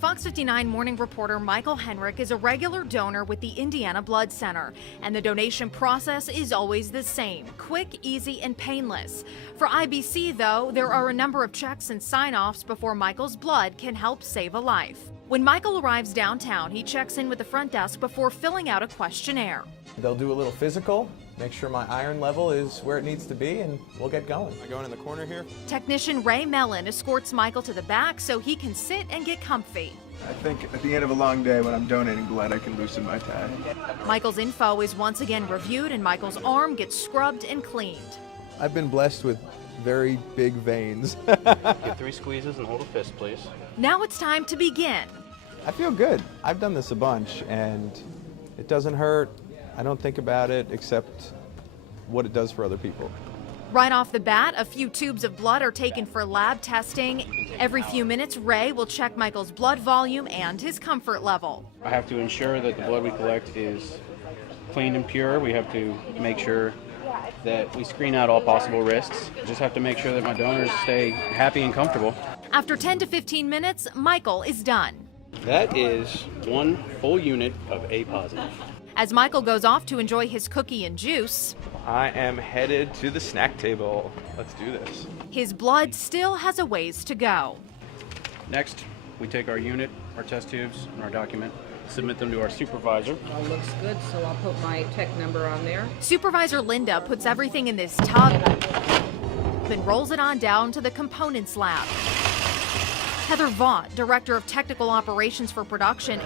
Fox 59 morning reporter Michael Henrik is a regular donor with the Indiana Blood Center, and the donation process is always the same: quick, easy, and painless. For IBC, though, there are a number of checks and sign-offs before Michael's blood can help save a life. When Michael arrives downtown, he checks in with the front desk before filling out a questionnaire. They'll do a little physical, make sure my iron level is where it needs to be, and we'll get going. Am I going in the corner here? Technician Ray Mellon escorts Michael to the back so he can sit and get comfy. I think at the end of a long day when I'm donating blood, I can loosen my tie. Michael's info is once again reviewed and Michael's arm gets scrubbed and cleaned. I've been blessed with very big veins. Get 3 squeezes and hold a fist, please. Now it's time to begin. I feel good. I've done this a bunch and it doesn't hurt. I don't think about it except what it does for other people. Right off the bat, a few tubes of blood are taken for lab testing. Every few minutes, Ray will check Michael's blood volume and his comfort level. I have to ensure that the blood we collect is clean and pure. We have to make sure that we screen out all possible risks. Just have to make sure that my donors stay happy and comfortable. After 10 to 15 minutes, Michael is done. That is 1 full unit of A positive. As Michael goes off to enjoy his cookie and juice, I am headed to the snack table. Let's do this. his blood still has a ways to go. Next, we take our unit, our test tubes, and our document, submit them to our supervisor. All looks good, so I'll put my tech number on there. Supervisor Linda puts everything in this tub, then rolls it on down to the components lab. Heather Vaught, Director of Technical Operations for Production,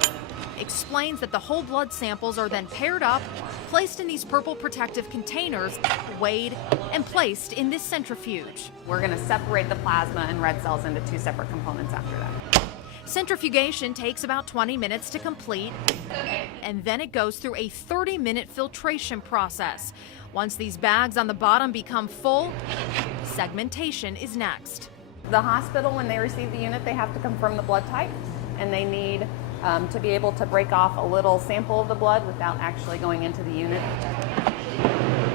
explains that the whole blood samples are then paired up, placed in these purple protective containers, weighed, and placed in this centrifuge. We're going to separate the plasma and red cells into 2 separate components after that. Centrifugation takes about 20 minutes to complete, and then it goes through a 30-minute filtration process. Once these bags on the bottom become full, segmentation is next. The hospital, when they receive the unit, they have to confirm the blood type, and they need to be able to break off a little sample of the blood without actually going into the unit.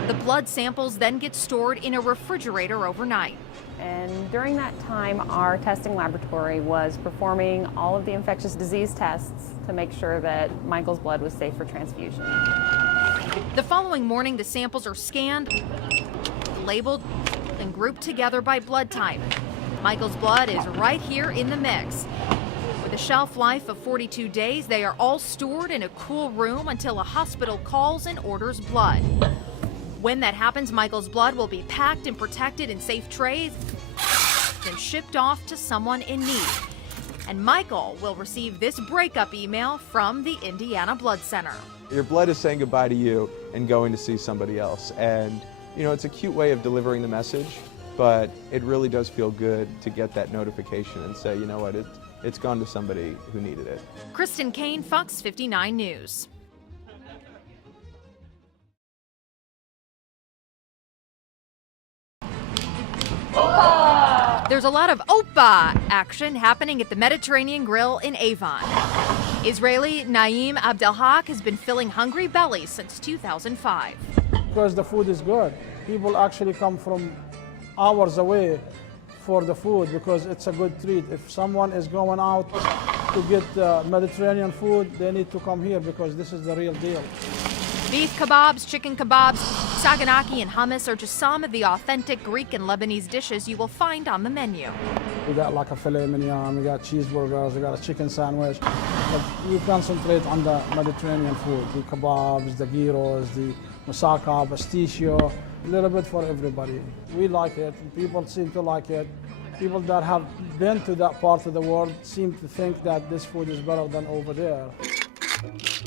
The blood samples then get stored in a refrigerator overnight. And during that time, our testing laboratory was performing all of the infectious disease tests to make sure that Michael's blood was safe for transfusion. The following morning, the samples are scanned, labeled, and grouped together by blood type. Michael's blood is right here in the mix. With a shelf life of 42 days, they are all stored in a cool room until a hospital calls and orders blood. When that happens, Michael's blood will be packed and protected in safe trays, then shipped off to someone in need. And Michael will receive this breakup email from the Indiana Blood Center. Your blood is saying goodbye to you and going to see somebody else. And, you know, it's a cute way of delivering the message, but it really does feel good to get that notification and say, you know what, it's gone to somebody who needed it. Kristen Kane, Fox 59 News. There's a lot of Opa action happening at the Mediterranean Grill in Avon. Israeli Naeem Abdelhak has been filling hungry bellies since 2005. Because the food is good. People actually come from hours away for the food because it's a good treat. If someone is going out to get Mediterranean food, they need to come here because this is the real deal. Beef kebabs, chicken kebabs, saganaki, and hummus are just some of the authentic Greek and Lebanese dishes you will find on the menu. We got like a filet mignon, we got cheeseburgers, we got a chicken sandwich. But we concentrate on the Mediterranean food, the kebabs, the gyros, the moussaka, pasticcio, a little bit for everybody. We like it, and people seem to like it. People that have been to that part of the world seem to think that this food is better than over there.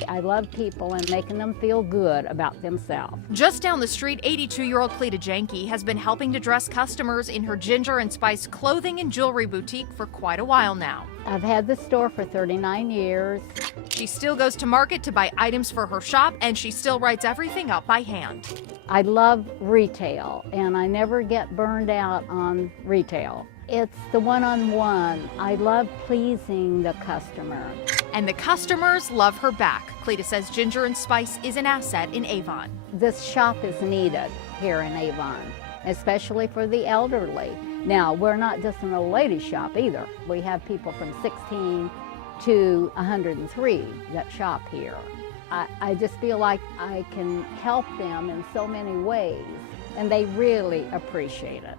I love people and making them feel good about themselves. Just down the street, 82-year-old Cleta Janke has been helping to dress customers in her Ginger and Spice clothing and jewelry boutique for quite a while now. I've had the store for 39 years. She still goes to market to buy items for her shop, and she still writes everything up by hand. I love retail, and I never get burned out on retail. It's the one-on-one. I love pleasing the customer. And the customers love her back. Cleta says Ginger and Spice is an asset in Avon. This shop is needed here in Avon, especially for the elderly. Now, we're not just an old lady shop either. We have people from 16 to 103 that shop here. I just feel like I can help them in so many ways, and they really appreciate it.